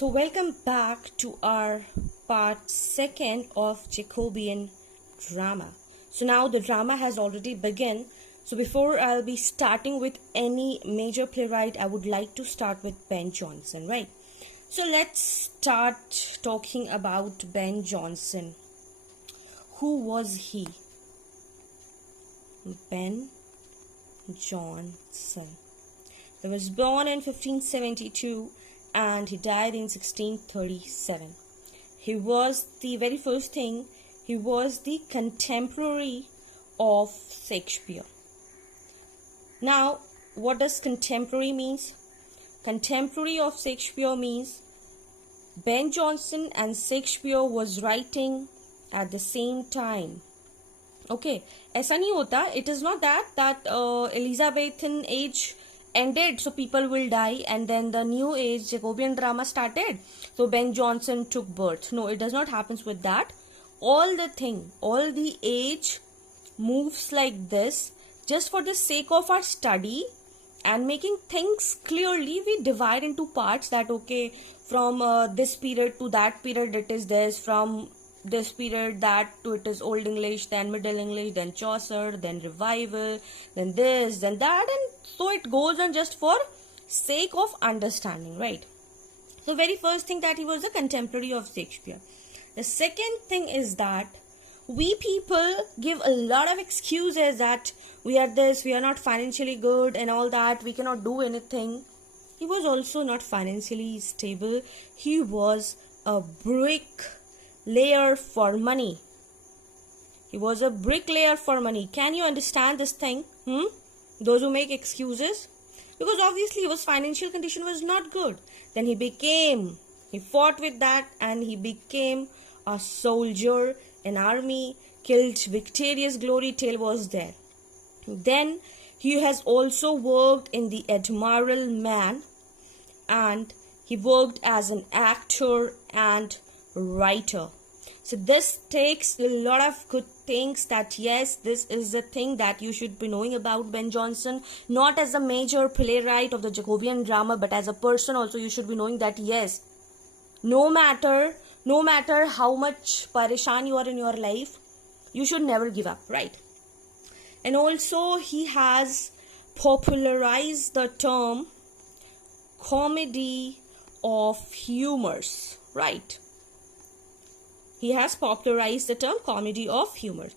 So welcome back to our part 2 of Jacobean drama. So now the drama has already begun. So before I'll be starting with any major playwright, I would like to start with Ben Jonson, right? So let's start talking about Ben Jonson. Who was he? Ben Jonson. He was born in 1572 and he died in 1637. He was the very first thing, he was the contemporary of Shakespeare. Now, what does contemporary means? Contemporary of Shakespeare means Ben Jonson and Shakespeare was writing at the same time. Okay, ऐसा नहीं होता. It is not that Elizabethan age ended, so people will die, and then the new age Jacobean drama started, so Ben Jonson took birth. No, it does not happen with that. All the age moves like this. Just for the sake of our study and making things clearly, we divide into parts that, okay, from this period to that period it is this, from this period that to it is Old English, then Middle English, then Chaucer, then Revival, then this, then that, and so it goes on just for sake of understanding, right? So very first thing, that he was a contemporary of Shakespeare. The second thing is that we people give a lot of excuses that we are this, we are not financially good and all that, we cannot do anything. He was also not financially stable. He was a bricklayer for money. He was a bricklayer for money. Can you understand this thing? Those who make excuses? Because obviously his financial condition was not good. Then he fought with that and he became a soldier, an army, killed victorious glory tale was there. Then he has also worked in the Admiral Man, and he worked as an actor and writer. So this takes a lot of good things, that yes, this is the thing that you should be knowing about Ben Jonson, not as a major playwright of the Jacobean drama, but as a person also you should be knowing that yes, no matter how much pareshan you are in your life, you should never give up, right? And also he has popularized the term comedy of humors, right? He has popularized the term comedy of humor.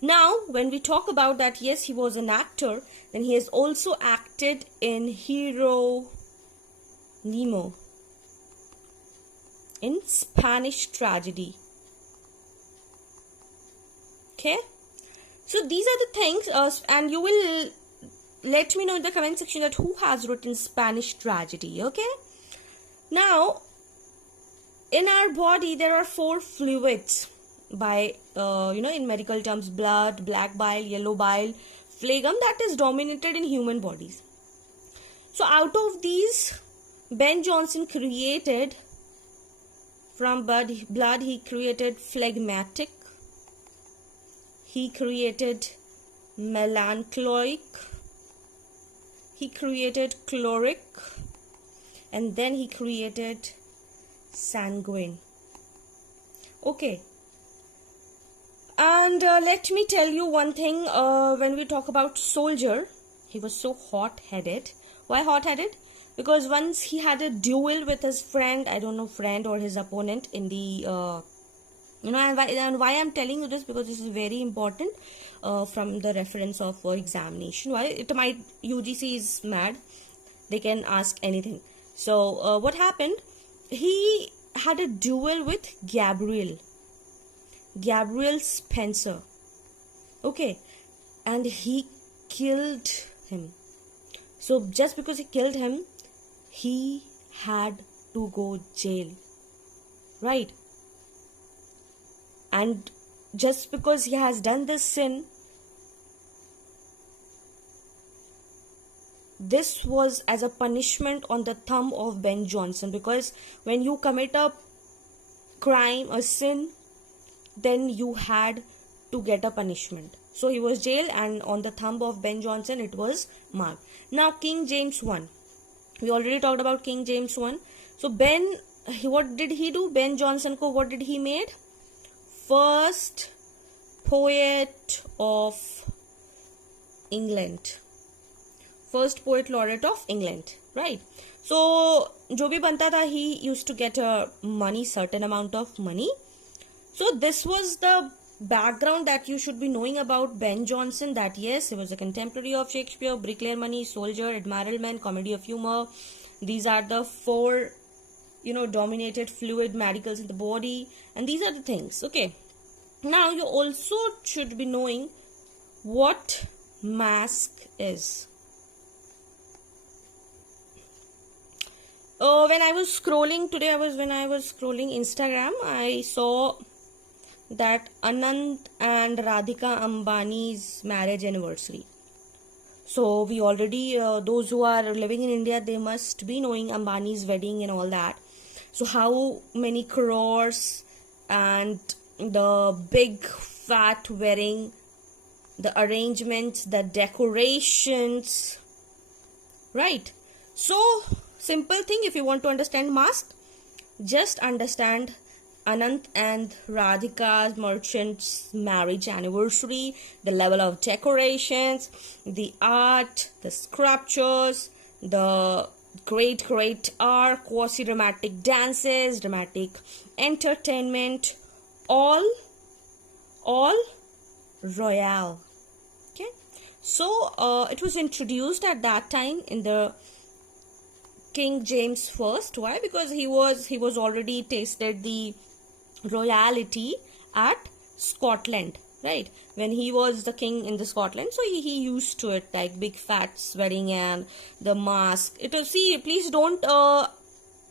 Now, when we talk about that, yes, he was an actor, then he has also acted in Hero Nemo, in Spanish tragedy. Okay, so these are the things, and you will let me know in the comment section that who has written Spanish tragedy. Okay, now in our body there are 4 fluids by in medical terms: blood, black bile, yellow bile, phlegm, that is dominated in human bodies. So out of these, Ben Jonson created, from blood he created phlegmatic, he created melancholic, he created chloric, and then he created sanguine. Okay, and let me tell you one thing. When we talk about soldier, he was so hot-headed. Why hot-headed? Because once he had a duel with his friend, I don't know, friend or his opponent in the and why I'm telling you this, because this is very important from the reference of examination. Why? It might, UGC is mad, they can ask anything. So what happened? He had a duel with Gabriel Spencer. Okay, and he killed him. So just because he killed him, he had to go jail, right? And just because he has done this sin, this was as a punishment on the thumb of Ben Jonson, because when you commit a crime, a sin, then you had to get a punishment. So he was jailed, and on the thumb of Ben Jonson it was marked. Now King James I. We already talked about King James I. So Ben what did he do? Ben Jonson ko what did he made? First poet of England. First poet laureate of England, right? So जो भी बनता था, he used to get a money, certain amount of money. So this was the background that you should be knowing about Ben Jonson, that yes, he was a contemporary of Shakespeare, bricklayer, money, soldier, admiral man, comedy of humor. These are the four, dominated fluid medicals in the body, and these are the things. Okay, now you also should be knowing what masque is. When I was scrolling today, when I was scrolling Instagram, I saw that Anand and Radhika Ambani's marriage anniversary. So we already, those who are living in India, they must be knowing Ambani's wedding and all that. So how many crores and the big fat wedding, the arrangements, the decorations, right? So simple thing, if you want to understand masque, just understand Anant and Radhika's merchant's marriage anniversary, the level of decorations, the art, the sculptures, the great art, quasi-dramatic dances, dramatic entertainment, all royal. Okay, so it was introduced at that time in the King James First. Why? Because he was already tasted the royalty at Scotland, right? When he was the king in the Scotland, so he used to it, like big fat wedding and the masque. It was, see, please don't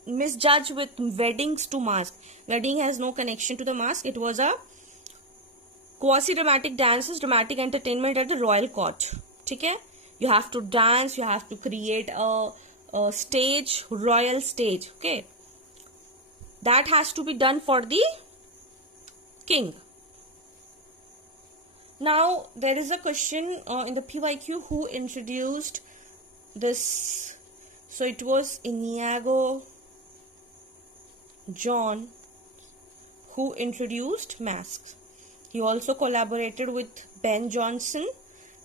misjudge with weddings to masque. Wedding has no connection to the masque. It was a quasi-dramatic dances, dramatic entertainment at the royal court. Okay, you have to dance, you have to create a stage, royal stage. Okay, that has to be done for the king. Now there is a question in the PYQ, who introduced this? So it was Inigo John who introduced masks. He also collaborated with Ben Jonson,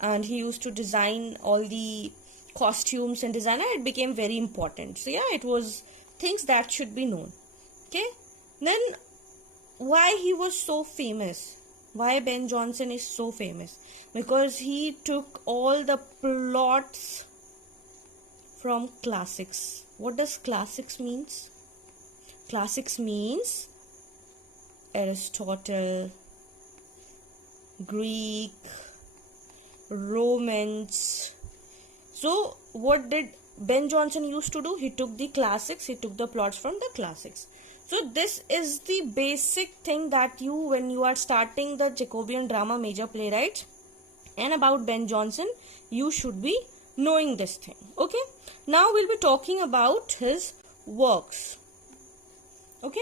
and he used to design all the costumes and design, and it became very important. So yeah, it was things that should be known. Okay, then why he was so famous? Why Ben Jonson is so famous? Because he took all the plots from classics. What does classics means? Classics means Aristotle, Greek, Romans. So what did Ben Jonson used to do? He took the classics, he took the plots from the classics. So this is the basic thing that you, when you are starting the Jacobean drama major playwright and about Ben Jonson, you should be knowing this thing. Okay, now we'll be talking about his works. Okay,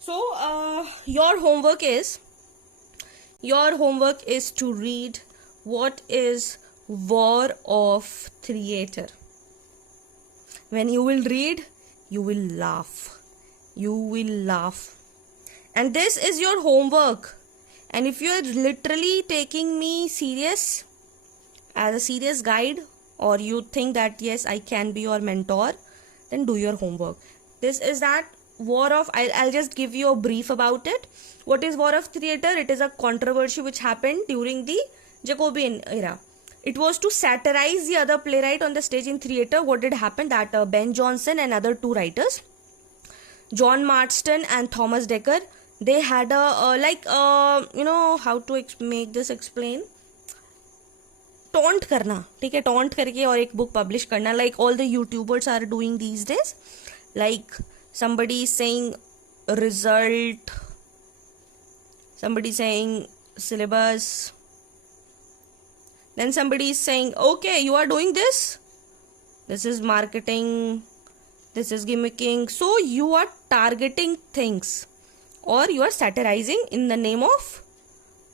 so your homework is to read what is War of Theatre. When you will read, you will laugh. You will laugh. And this is your homework. And if you are literally taking me serious as a serious guide, or you think that yes, I can be your mentor, then do your homework. This is that War of, I'll just give you a brief about it. What is War of Theatre? It is a controversy which happened during the Jacobean era. It was to satirize the other playwright on the stage in theatre. What did happen? That Ben Jonson and other two writers, John Marston and Thomas Dekker, they had a how to make this explain, taunt करना, ठीक है, taunt करके और एक book publish करना, like all the YouTubers are doing these days. Like somebody is saying result, somebody saying syllabus, then somebody is saying, okay, you are doing this is marketing, this is gimmicking. So you are targeting things, or you are satirizing in the name of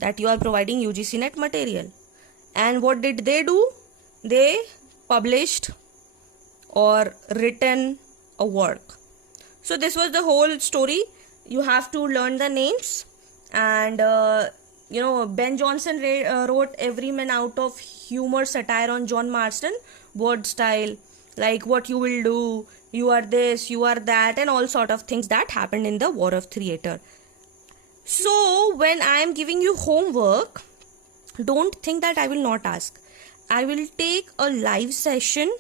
that you are providing UGC NET material. And what did they do? They published or written a work. So this was the whole story. You have to learn the names, and Ben Jonson wrote Every Man out of humor satire on John Marston, word style, like what you will do, you are this, you are that, and all sort of things that happened in the War of Theatre. So when I am giving you homework, don't think that I will not ask. I will take a live session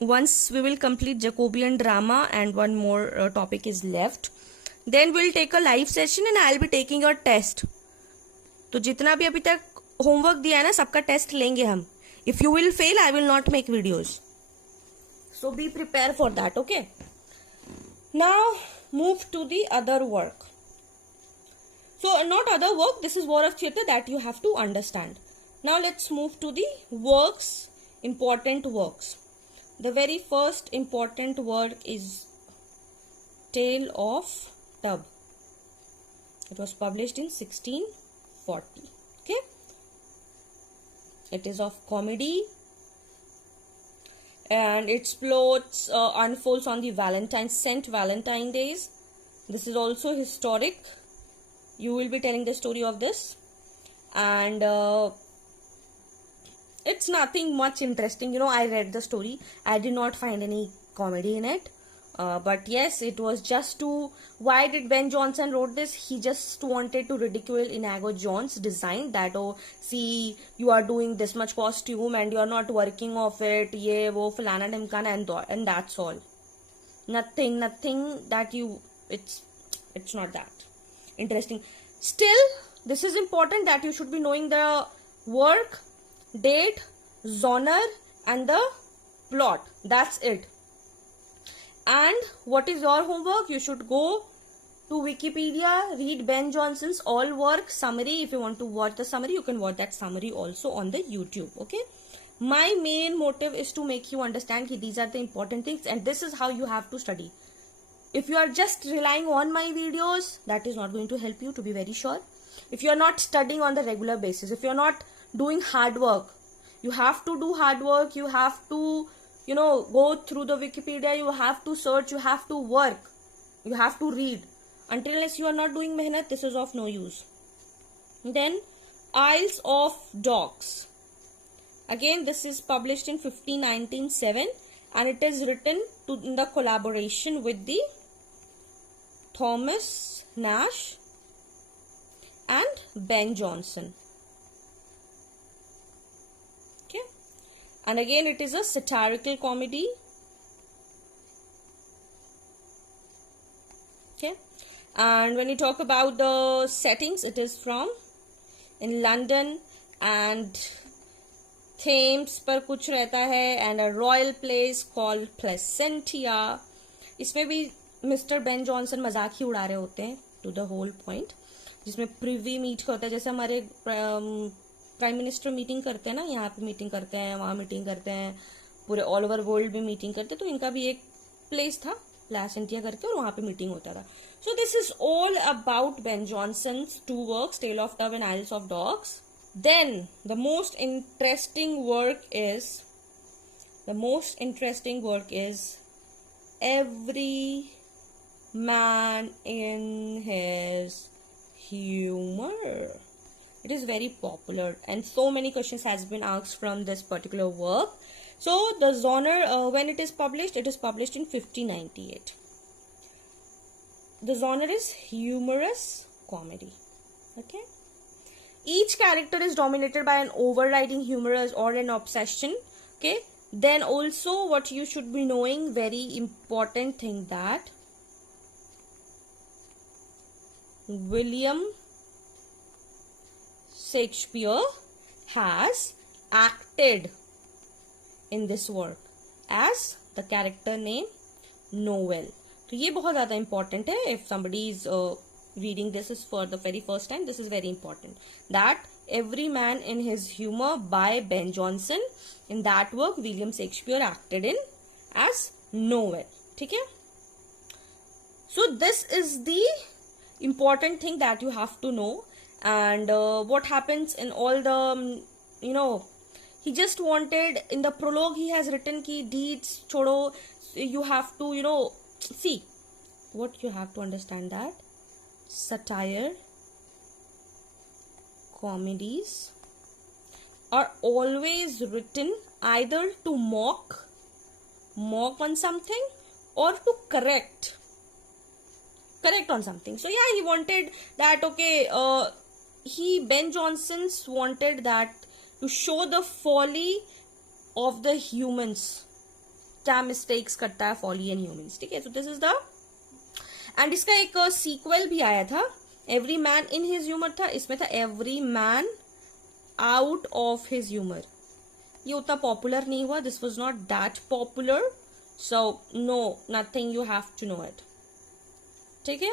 once we will complete Jacobean drama and one more topic is left. Then we'll take a live session and I'll be taking a test. तो जितना भी अभी तक homework दिया है ना, सबका test लेंगे हम. If you will fail, I will not make videos. So be prepared for that, okay? Now move to the other work. So not other work, this is War of Theatre that you have to understand. Now let's move to the works, important works. The very first important work is Tale of Tub. It was published in 1640. Okay. It is of comedy and its plots unfolds on the Saint Valentine days. This is also historic. You will be telling the story of this, and it's nothing much interesting. I read the story. I did not find any comedy in it. But yes, it was just to... Why did Ben Jonson wrote this? He just wanted to ridicule Inigo Jones' design that, oh, see, you are doing this much costume and you are not working off it. Ye, wo, falana, dimkana, and that's all. Nothing that you... It's not that interesting. Still, this is important that you should be knowing the work, date, genre and the plot. That's it. And what is your homework? You should go to Wikipedia, read Ben Jonson's all work summary. If you want to watch the summary, you can watch that summary also on the YouTube. Okay. My main motive is to make you understand that these are the important things and this is how you have to study. If you are just relying on my videos, that is not going to help you, to be very sure. If you are not studying on the regular basis, if you are not doing hard work, you have to do hard work, you have to, go through the Wikipedia, you have to search, you have to work, you have to read. Unless you are not doing mehnat, this is of no use. Then, Isles of Dogs. Again, this is published in 1597 and it is written in the collaboration with the Thomas Nash and Ben Jonson. Okay. And again, it is a satirical comedy. Okay. And when you talk about the settings, it is in London and Thames पर कुछ रहता है and a royal place called Placentia. इसमें भी mister Ben Jonson मजाक ही उड़ा रहे होते हैं to the whole point, जिसमें प्रिवी मीट होता है, जैसे हमारे प्राइम मिनिस्टर मीटिंग करते हैं ना, यहाँ पे मीटिंग करते हैं, वहाँ मीटिंग करते हैं, पूरे ऑल ओवर वर्ल्ड में मीटिंग करते हैं. तो इनका भी एक प्लेस था प्लेसेंटिया करके और वहाँ पे मीटिंग होता था. So this is all about Ben Jonson's two works, Tale of Tub and Isles of Dogs. Then the most interesting work is Every Man in His Humor. It is very popular and so many questions has been asked from this particular work. So the genre, when it is published in 1598. The genre is humorous comedy. Okay. Each character is dominated by an overriding humor or an obsession. Okay. Then also what you should be knowing, very important thing, that William Shakespeare has acted in this work as the character name Noel. तो ये बहुत ज़्यादा important है. If somebody is reading this is for the very first time, this is very important, that Every Man in His Humor by Ben Jonson. In that work, William Shakespeare acted in as Noel. ठीक है? So this is the important thing that you have to know. And what happens in all the, he just wanted, in the prologue he has written ki deeds chodo, you have to, see, what you have to understand that satire, comedies are always written either to mock on something or to correct on something. So yeah, he wanted that, okay, Ben Jonson wanted that to show the folly of the humans, क्या mistakes करता है folly and humans, ठीक है. So this is the, and इसका एक sequel भी आया था, every man in his humor था, इसमें था every man out of his humor. ये उतना popular नहीं हुआ, this was not that popular, so no, nothing, you have to know it, ठीक है.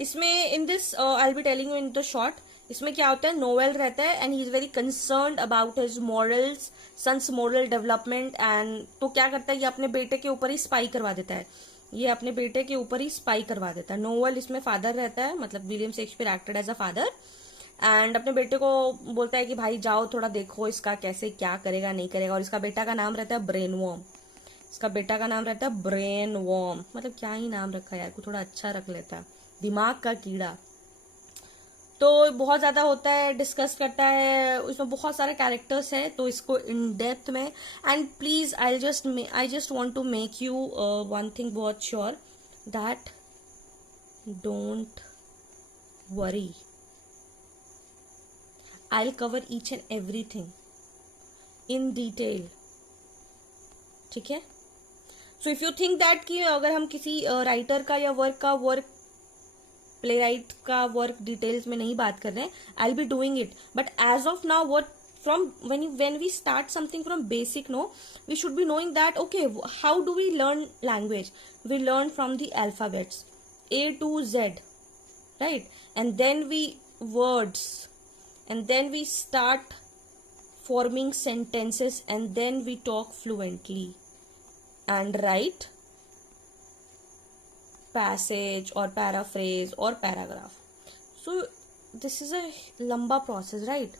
इसमें in this I'll be telling you in the short, इसमें क्या होता है, नोवेल रहता है and he is very concerned about his morals, son's moral development, and तो क्या करता है, ये अपने बेटे के ऊपर ही स्पाई करवा देता है, ये अपने बेटे के ऊपर ही स्पाई करवा देता है. नोवेल इसमें फादर रहता है, मतलब William Shakespeare acted as a father, and अपने बेटे को बोलता है कि भाई जाओ थोड़ा देखो इसका कैसे क्या करेगा नहीं करेगा, और इसका बेटा का नाम रहता है ब्रेन वॉर्म, इसका बेटा का नाम रहता है ब्रेन वॉर्म, मतलब क्या ही नाम रखा यार, को थोड़ा अच्छा रख लेता है, दिमाग का कीड़ा. तो बहुत ज्यादा होता है, डिस्कस करता है, उसमें बहुत सारे कैरेक्टर्स है, तो इसको इन डेप्थ में, and please I just want to make you one thing बहुत sure, that don't worry, I will cover each and everything in detail, ठीक है. So if you think that कि अगर हम किसी राइटर का या वर्क प्ले राइट का वर्क डिटेल्स में नहीं बात कर रहे हैं, I will be doing it, but as of now what from when we start something from basic, no, we should be knowing that, okay, how do we learn language? We learn from the alphabets A to Z, right? And then we words, and then we start forming sentences, and then we talk fluently and write passage or paraphrase or paragraph. So this is a lamba process, right?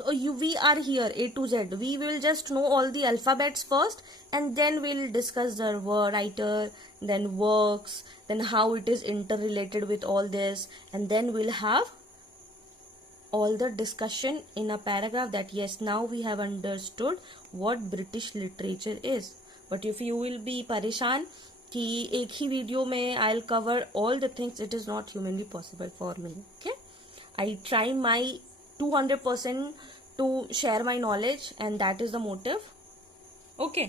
So we are here A to Z, we will just know all the alphabets first, and then we'll discuss the writer, then works, then how it is interrelated with all this, and then we'll have all the discussion in a paragraph that yes, now we have understood what British literature is. But if you will be pareshan कि एक ही video में I will cover all the things, it is not humanly possible for me, okay. I try my 200% to share my knowledge, and that is the motive, okay.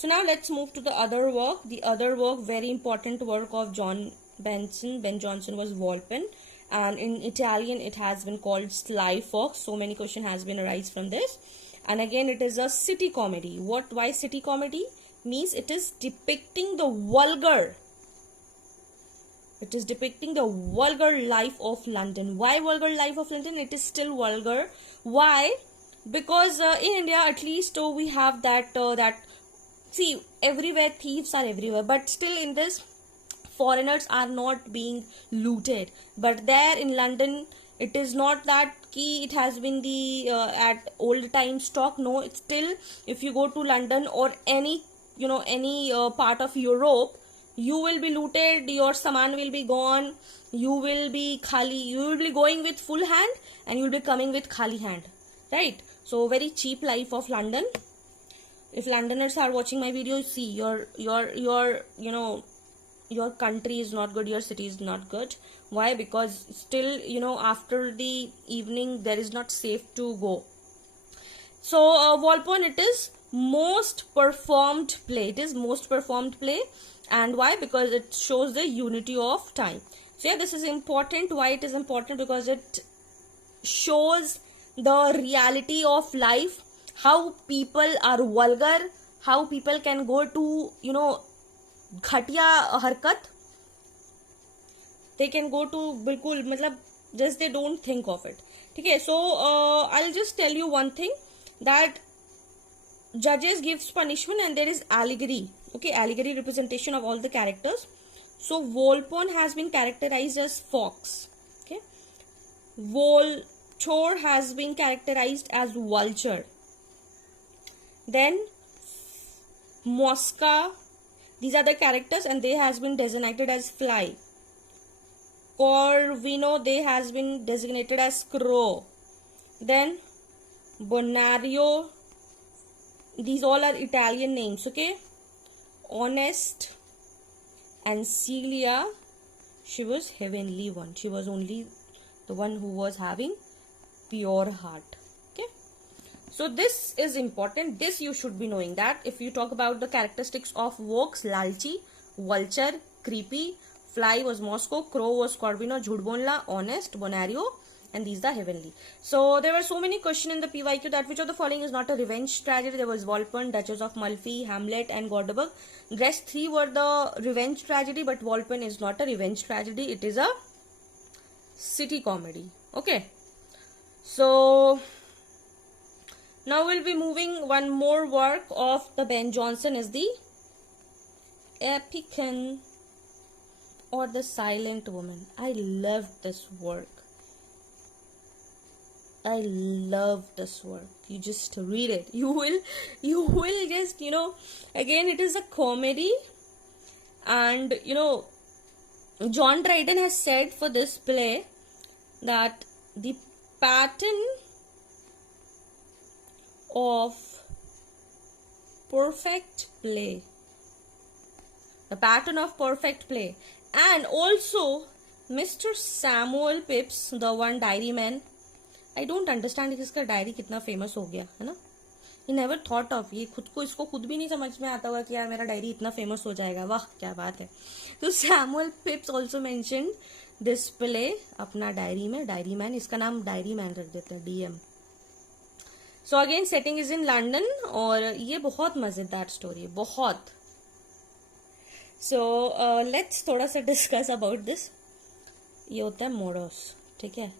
So now let's move to the other work. The other work, very important work of Ben Jonson was Volpone, and in Italian it has been called Sly Fox. So many questions has been arise from this, and again it is a city comedy. Why city comedy? Means it is depicting the vulgar, life of London. Why vulgar life of London? It is still vulgar. Why? Because in India at least we have that see, everywhere thieves are everywhere, but still in this foreigners are not being looted. But there in London it is not that it has been the at old time stock. No, it's still, if you go to London or any part of Europe, you will be looted, your saman will be gone, you will be going with full hand, and you will be coming with khali hand, right? So very cheap life of London. If Londoners are watching my video, see, your country is not good, your city is not good. Why? Because still, after the evening there is not safe to go. So Volpone, it is most performed play, and why? Because it shows the unity of time. So yeah, this is important. Why it is important? Because it shows the reality of life, how people are vulgar, how people can go to घटिया हरकत, they can go to बिल्कुल, मतलब just they don't think of it, ठीक है. So I'll just tell you one thing, that judges gives punishment and there is allegory, okay, allegory representation of all the characters. So Volpone has been characterized as fox, okay. Volture has been characterized as vulture. Then Mosca. These are the characters and they has been designated as fly. Corvino, they has been designated as crow. Then Bonario, these all are Italian names, okay? Honest. And Celia, she was heavenly one. She was only the one who was having pure heart. Okay. So this is important. This you should be knowing, that if you talk about the characteristics of Vox, lalchi, vulture, creepy, fly was Moscow, crow was Corvino, jhoot bolna, honest, bonario, and these are heavenly. So there were so many questions in the PYQ that which of the following is not a revenge tragedy. There was Volpone, Duchess of Malfi, Hamlet, and Godebug. Rest three were the revenge tragedy, but Volpone is not a revenge tragedy. It is a city comedy. Okay. So now we'll be moving one more work of the Ben Jonson is the Epicene or the Silent Woman. I loved this work. I love this work. You just read it. You will just, again it is a comedy, and John Dryden has said for this play that the pattern of perfect play, and also Mr. Samuel Pepys, the one diary man. I don't understand इसका diary कितना famous हो गया है ना. He never thought of, ये इसको खुद भी नहीं समझ में आता हुआ कि यार मेरा डायरी इतना फेमस हो जाएगा. वाह क्या बात है. तो Samuel Pepys also mentioned this play अपना डायरी में. डायरी मैन, इसका नाम डायरी मैन रख देते हैं, DM. So again setting is in London और ये बहुत मजेदार स्टोरी है, बहुत. So let's थोड़ा सा discuss about this. ये होता है मोरोस, ठीक है.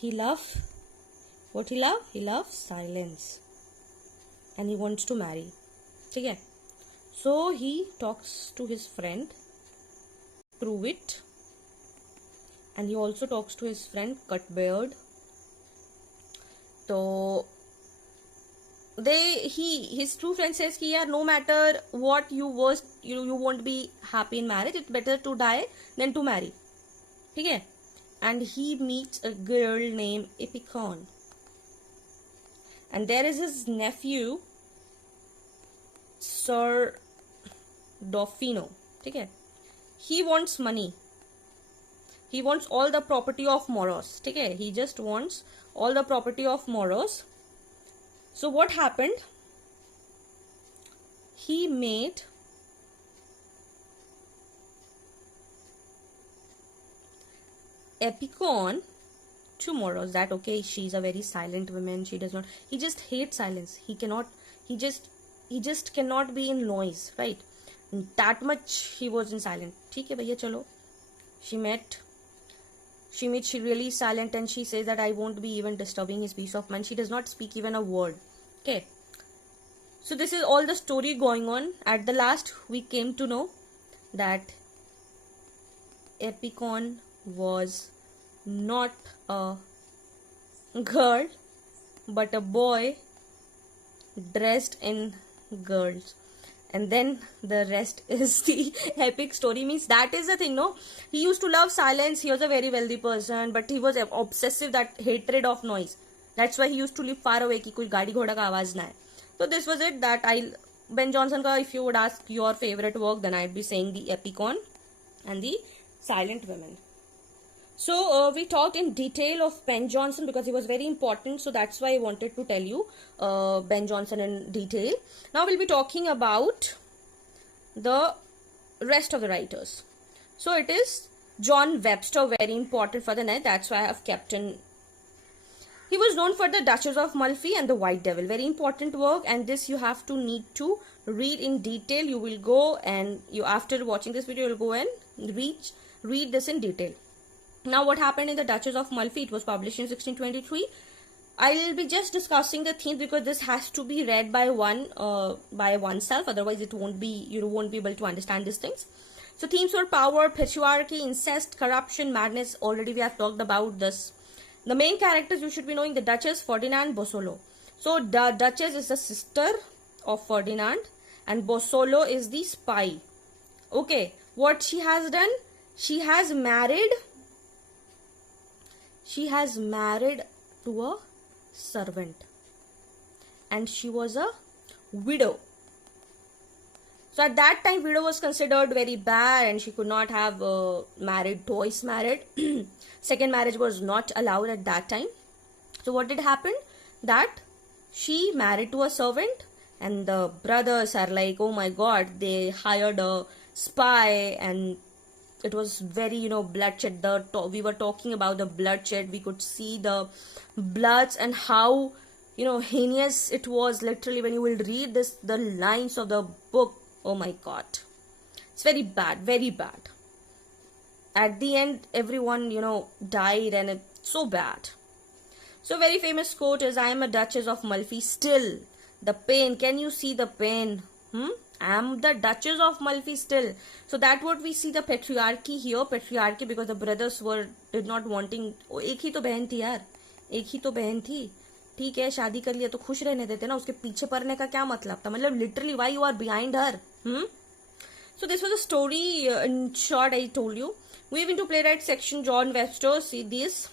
He loves silence and he wants to marry. ठीक है. So he talks to his friend, prove it, and he also talks to his friend Cutbeard. So his true friend says कि यार no matter what you won't be happy in marriage. It's better to die than to marry. ठीक है. And he meets a girl named Epicene, and there is his nephew Sir Dolfino. ठीक है. He wants money. He wants all the property of Moros. ठीक है. He just wants all the property of Moros. So what happened? He made Epicene to Moros that okay, she's a very silent woman. He just hates silence. He just cannot be in noise, right? That much he was in silent. ठीक है भैया चलो. She really silent, and she says that I won't be even disturbing his peace of mind. She does not speak even a word. Okay. So this is all the story going on. At the last we came to know that Epicene was not a girl but a boy dressed in girls, and then the rest is the epic story. Means that is the thing, no? He used to love silence. He was a very wealthy person, but he was obsessive, that hatred of noise. That's why he used to live far away कि कोई गाड़ी घोड़ा का आवाज ना है. So this was it. That Ben Jonson का, if you would ask your favorite work, then I'd be saying the Epicene and the Silent Women. So we talked in detail of Ben Jonson because he was very important. So that's why I wanted to tell you Ben Jonson in detail. Now we'll be talking about the rest of the writers. So it is John Webster, very important for the net. That's why I have kept in. He was known for the Duchess of Malfi and the White Devil. Very important work, and this you have to need to read in detail. You will go and after watching this video, you'll go and read this in detail. Now what happened in the Duchess of Malfi? It was published in 1623. I'll be just discussing the themes because this has to be read by oneself. Otherwise, you won't be able to understand these things. So themes were power, patriarchy, incest, corruption, madness. Already we have talked about this. The main characters you should be knowing: the Duchess, Ferdinand, Bosola. So the Duchess is the sister of Ferdinand, and Bosola is the spy. Okay, what she has done? She has married to a servant, and she was a widow. So at that time, widow was considered very bad, and she could not have married, twice married. Second marriage was not allowed at that time. So what did happen? That she married to a servant, and the brothers are like, oh my god, they hired a spy, and it was very, bloodshed. We were talking about the bloodshed. We could see the bloods and how, heinous it was. Literally, when you will read this, the lines of the book, oh my god, it's very bad, very bad. At the end, everyone, died, and it's so bad. So very famous quote is, I am a Duchess of Malfi still. The pain, can you see the pain? I am the Duchess of Malfi still. So that what we see the patriarchy here. Patriarchy because the brothers did not wanting. एक ही तो बहन थी यार, एक ही तो बहन थी. ठीक है, शादी कर लिया तो खुश रहने देते ना, उसके पीछे पड़ने का क्या मतलब था? मतलब literally why you are behind her? So this was a story in short I told you. Moving to playwright section, John Webster, see this.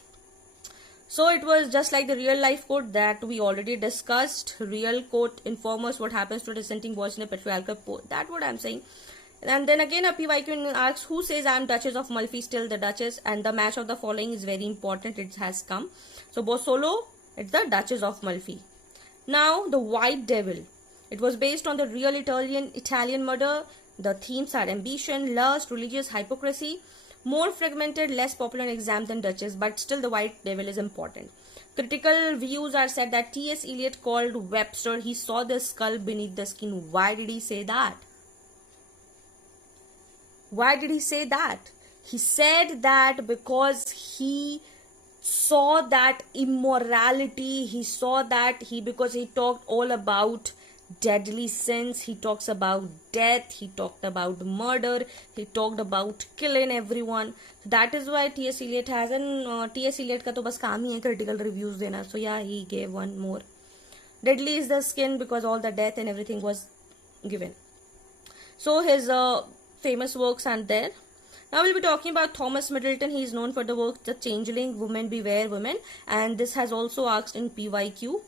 So it was just like the real life quote that we already discussed. Real quote informs us what happens to dissenting voice in a patriarchal quote. That's what I'm saying. And then again a PYQ asks, who says I'm Duchess of Malfi still the Duchess? And the match of the following is very important. It has come. So Bosola, it's the Duchess of Malfi. Now the White Devil. It was based on the real Italian murder. The themes are ambition, lust, religious hypocrisy. More fragmented, less popular in exam than Duchess, but still the White Devil is important. Critical views are said that T.S. Eliot called Webster, he saw the skull beneath the skin. Why did he say that? Why did he say that? He said that because he saw that immorality, because he talked all about deadly sins, he talks about death, he talked about murder, he talked about killing everyone. That is why T.S. Eliot has T.S. Eliot का तो बस काम ही है critical reviews देना. So yeah, he gave one more. Deadly is the skin because all the death and everything was given. So his famous works are there. Now we'll be talking about Thomas Middleton. He is known for the work The Changeling, Women Beware Women, and this has also asked in PYQ.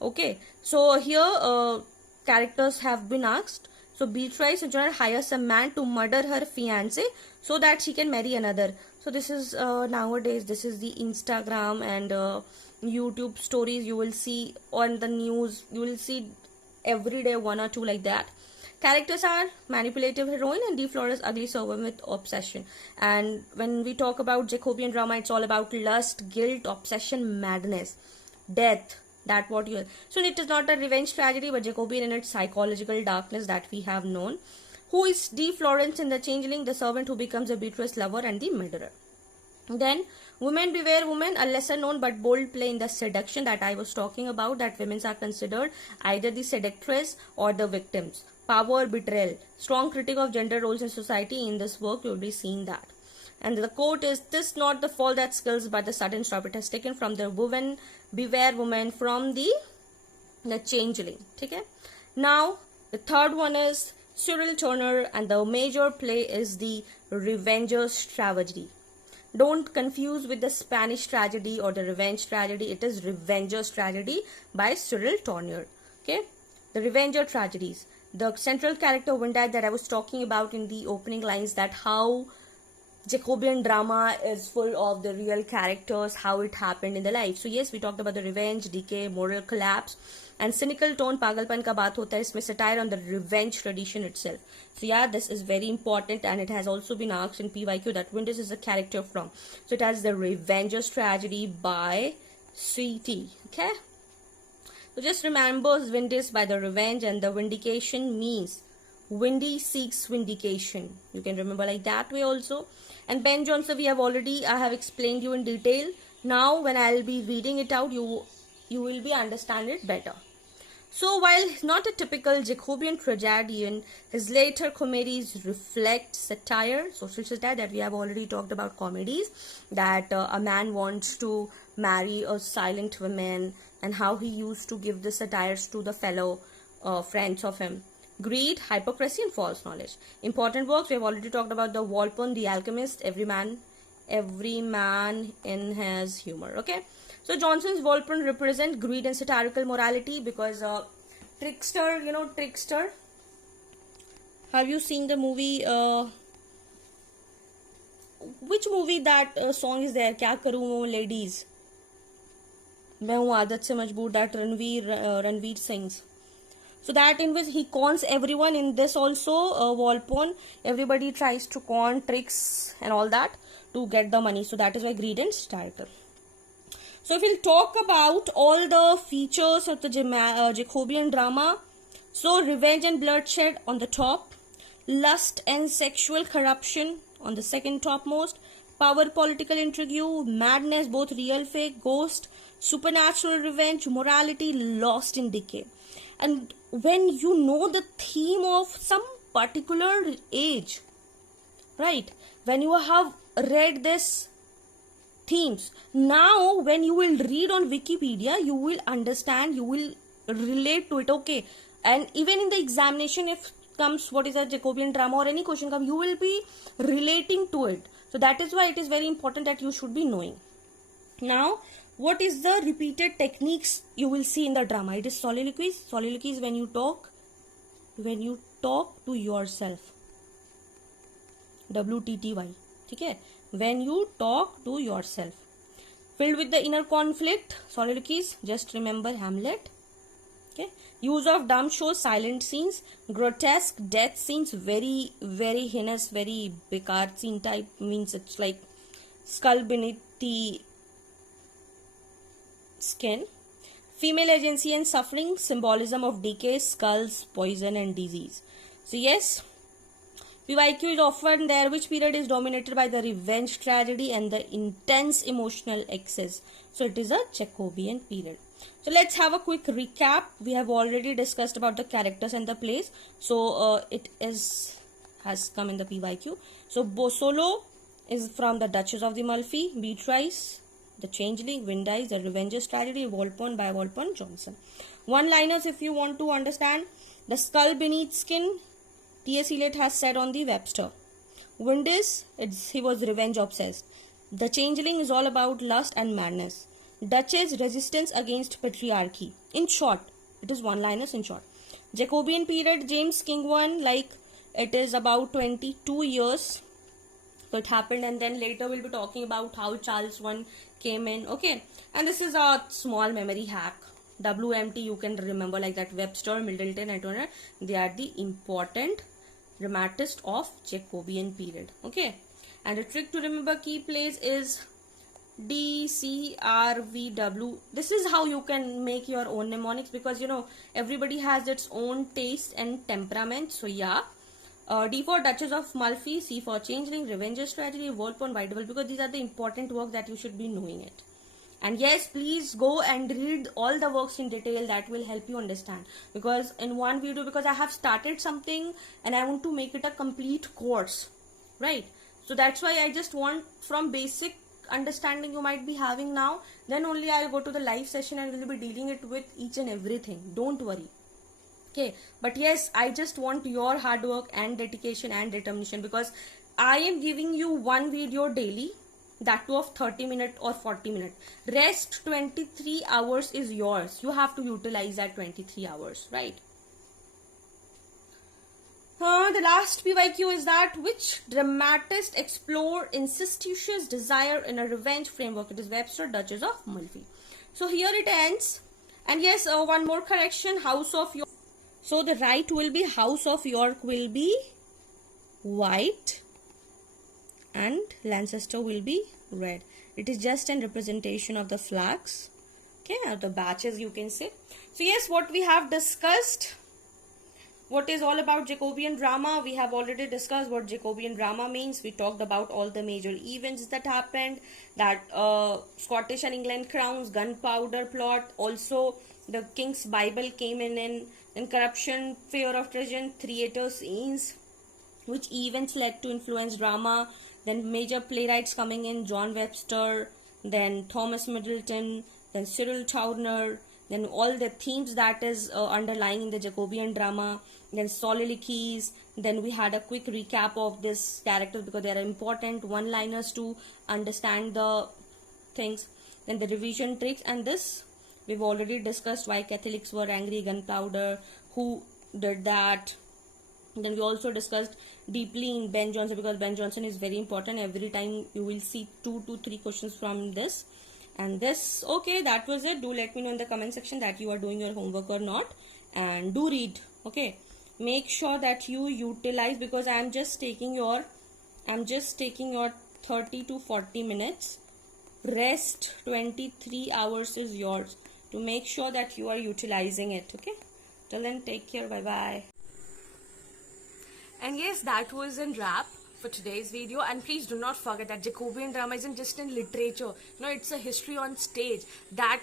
Okay, so here characters have been asked. So Beatrice-Joanna hires a man to murder her fiancé so that she can marry another. So this is nowadays, this is the Instagram and YouTube stories you will see on the news. You will see every day one or two like that. Characters are manipulative heroine and De Flores ugly servant with obsession. And when we talk about Jacobean drama, it's all about lust, guilt, obsession, madness, death. That what you. So it is not a revenge tragedy, but Jacobean in its psychological darkness that we have known. Who is De Florence in The Changeling? The servant who becomes a Beatrice lover and the murderer. Then Women Beware Women, a lesser known but bold play in the seduction that I was talking about, that women are considered either the seductress or the victims. Power, betrayal. Strong critique of gender roles in society. In this work you will be seeing that. And the quote is, this not the fall that skills but the sudden stop. It has taken from the Women Beware Women from the Changeling. Okay? Now the third one is Cyril Tourneur, and the major play is the Revenger's Tragedy. Don't confuse with the Spanish tragedy or the revenge tragedy. It is Revenger's Tragedy by Cyril Tourneur. Okay? The Revenger Tragedies. The central character Vindice that I was talking about in the opening lines, that how Jacobean drama is full of the real characters, how it happened in the life. So yes, we talked about the revenge, decay, moral collapse, and cynical tone. Pagalpan ka baat hota hai, isme satire on the revenge tradition itself. So yeah, this is very important, and it has also been asked in PYQ that Vindice is a character from. So it has the Revenger's Tragedy by CT. Okay. So just remember Vindice by the revenge, and the vindication means Windy seeks vindication. You can remember like that way also. And Ben Jonson, I have explained you in detail. Now when I'll be reading it out, you will be understand it better. So while not a typical Jacobean tragedian, his later comedies reflect satire, social satire, that we have already talked about comedies, that a man wants to marry a silent woman and how he used to give the satires to the fellow friends of him. greed, hypocrisy, and false knowledge. Important works, we have already talked about the Volpone, the alchemist, every man in his humor. Okay, so Jonson's Volpone represent greed and satirical morality, because trickster, trickster. Have you seen the movie? Which movie that song is there? Kya karu wo ladies? मैं हूँ आदत से मजबूर, that Ranveer sings. So that in which he cons everyone. In this also, Volpone, everybody tries to con, tricks and all that to get the money. So that is why greed and satirical. So if we'll talk about all the features of the Jacobean drama, so revenge and bloodshed on the top, lust and sexual corruption on the second topmost, power, political intrigue, madness, both real, fake, ghost, supernatural revenge, morality lost in decay. And when you know the theme of some particular age, right, when you have read this themes, now when you will read on Wikipedia, you will understand, you will relate to it. Okay, and even in the examination, if comes what is a Jacobean drama or any question comes, you will be relating to it. So that is why it is very important that you should be knowing. Now, what is the repeated techniques you will see in the drama? It is soliloquies. Soliloquies when you talk to yourself. WTTY. Okay? When you talk to yourself. Filled with the inner conflict. Soliloquies. Just remember Hamlet. Okay? Use of dumb shows, silent scenes, grotesque death scenes, very, very heinous, very bekar scene type, means it's like skull beneath the skin. Female agency and suffering, symbolism of decay, skulls, poison and disease. So yes, PYQ is often there. Which period is dominated by the revenge tragedy and the intense emotional excess? So it is a Jacobean period. So let's have a quick recap. We have already discussed about the characters and the plays. So it has come in the PYQ. So Bosola is from the Duchess of the Malfi, Beatrice, the Changeling, Vindice, the Revenger's Tragedy, Volpone by Ben Jonson. One-liners if you want to understand. The skull beneath skin, T.S. Eliot has said on the Webster. Vindice, he was revenge obsessed. The Changeling is all about lust and madness. Duchess, resistance against patriarchy. In short, it is one-liners in short. Jacobean period, James King one, like it is about 22 years. So it happened, and then later we'll be talking about how Charles I came in. Okay, and this is a small memory hack. WMT you can remember, like that Webster, Middleton and Tourneur, they are the important dramatists of Jacobean period. Okay, and a trick to remember key plays is DCRVW. This is how you can make your own mnemonics, because everybody has its own taste and temperament. So yeah, D for Duchess of Malfi, C for Changeling, Revenger's Tragedy, Volpone, Whitable, because these are the important works that you should be knowing it. And yes, please go and read all the works in detail. That will help you understand, because in one video, because I have started something and I want to make it a complete course, right? So that's why I just want from basic understanding you might be having now, then only I'll go to the live session and will be dealing it with each and everything. Don't worry. Okay, but yes, I just want your hard work and dedication and determination, because I am giving you one video daily, that too of 30 minutes or 40 minutes. Rest 23 hours is yours. You have to utilize that 23 hours, right? The last PYQ is that which dramatist explore incestuous desire in a revenge framework? It is Webster, Duchess of Malfi. So here it ends. And yes, one more correction. House of York. So the right will be House of York will be white and Lancaster will be red. It is just a representation of the flags. Okay, or the batches you can say. So yes, what we have discussed, what is all about Jacobean drama, we have already discussed what Jacobean drama means. We talked about all the major events that happened, that Scottish and England crowns, gunpowder plot, also the King's Bible came in corruption, fear of treason, theatre scenes, which events led to influence drama, then major playwrights coming in, John Webster, then Thomas Middleton, then Cyril Tourneur, then all the themes that is underlying in the Jacobean drama, then soliloquies, then we had a quick recap of this characters because they are important one-liners to understand the things, then the revision tricks, and this we've already discussed why Catholics were angry, gunpowder, who did that. Then we also discussed deeply in Ben Jonson because Ben Jonson is very important. Every time you will see 2 to 3 questions from this. And this, okay, that was it. Do let me know in the comment section that you are doing your homework or not, and do read. Okay, make sure that you utilize, because I'm just taking your 30 to 40 minutes. Rest 23 hours is yours, to make sure that you are utilizing it. Okay, till then, take care. Bye bye. And yes, that was in wrap for today's video. And please do not forget that Jacobean drama isn't just in literature. No, it's a history on stage. That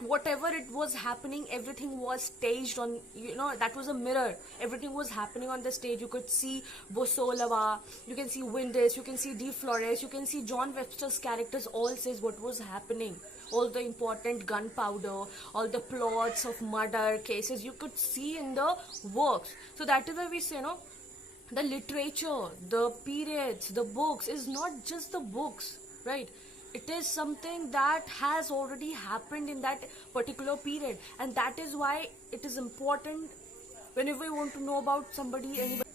whatever it was happening, everything was staged on, that was a mirror. Everything was happening on the stage. You could see Bosola, you can see Vindice, you can see De Flores, you can see John Webster's characters all says what was happening. All the important gunpowder, all the plots of murder cases you could see in the works. So that is why we say, the literature, the periods, the books is not just the books, right? It is something that has already happened in that particular period, and that is why it is important whenever you want to know about somebody, anybody.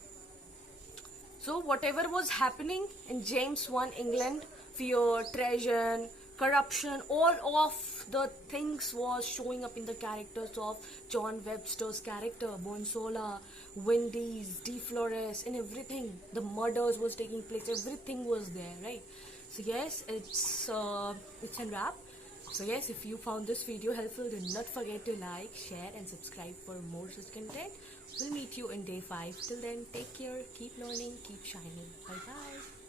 So whatever was happening in James I England, fear, treason, corruption, all of the things was showing up in the characters of John Webster's character, Bosola, Windice, De Flores, and everything. The murders was taking place, everything was there, right? So yes, it's a wrap. So yes, if you found this video helpful, do not forget to like, share, and subscribe for more such content. We'll meet you in day 5. Till then, take care, keep learning, keep shining. Bye bye.